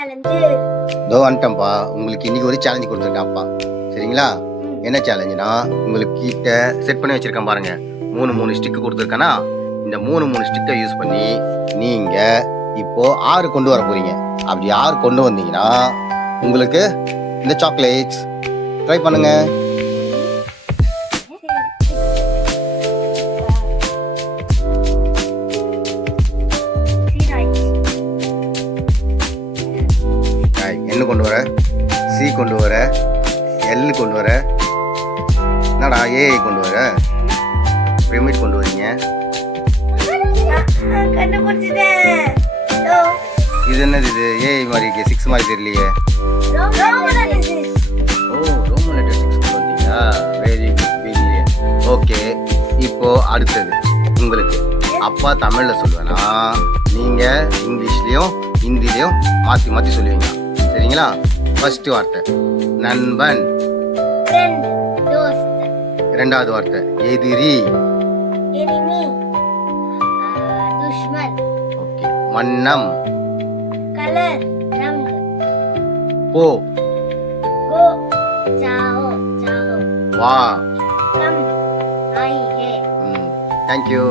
இதோ வந்துட்டேன்ப்பா. உங்களுக்கு இன்னைக்கு ஒரு சேலஞ்சு கொடுத்துருக்கேன்ப்பா. சரிங்களா? என்ன சேலஞ்சுனா, உங்களுக்கு கிட்ட செட் பண்ணி வச்சிருக்கேன் பாருங்க. 3 ஸ்டிக்கு கொடுத்துருக்கேன்னா, இந்த 3 ஸ்டிக்கை யூஸ் பண்ணி நீங்க இப்போ 6 கொண்டு வர போறீங்க. அப்படி 6 கொண்டு வந்தீங்கன்னா உங்களுக்கு இந்த சாக்லேட்ஸ் ட்ரை பண்ணுங்க. என்ன கொண்டு வர, சி கொண்டு வர, எல் கொண்டு வர, என்னடா ஏஐ கொண்டு வர, பிரமிட் கொண்டு வரீங்க. இது என்னது? இது ஏஐ மாதிரி இருக்கு, 6 மாதிரி தெரியலையே. ஓ, ரோமன் லெட்டர் 6 கொண்டு வந்தீங்களா? Very good, very okay. இப்போ அடுத்தது உங்களுக்கு அப்பா தமிழ்ல சொல்லுவேன்னா நீங்க இங்கிலீஷ்லயும் ஹிந்திலையும் மாத்தி மாத்தி சொல்லுவீங்க. சரிங்களா? ஃபர்ஸ்ட் வார்த்தை நண்பன், இரண்டாவது வார்த்தை எதிரி, ஓகே, வண்ணம், போ, வா. தேங்க்யூ.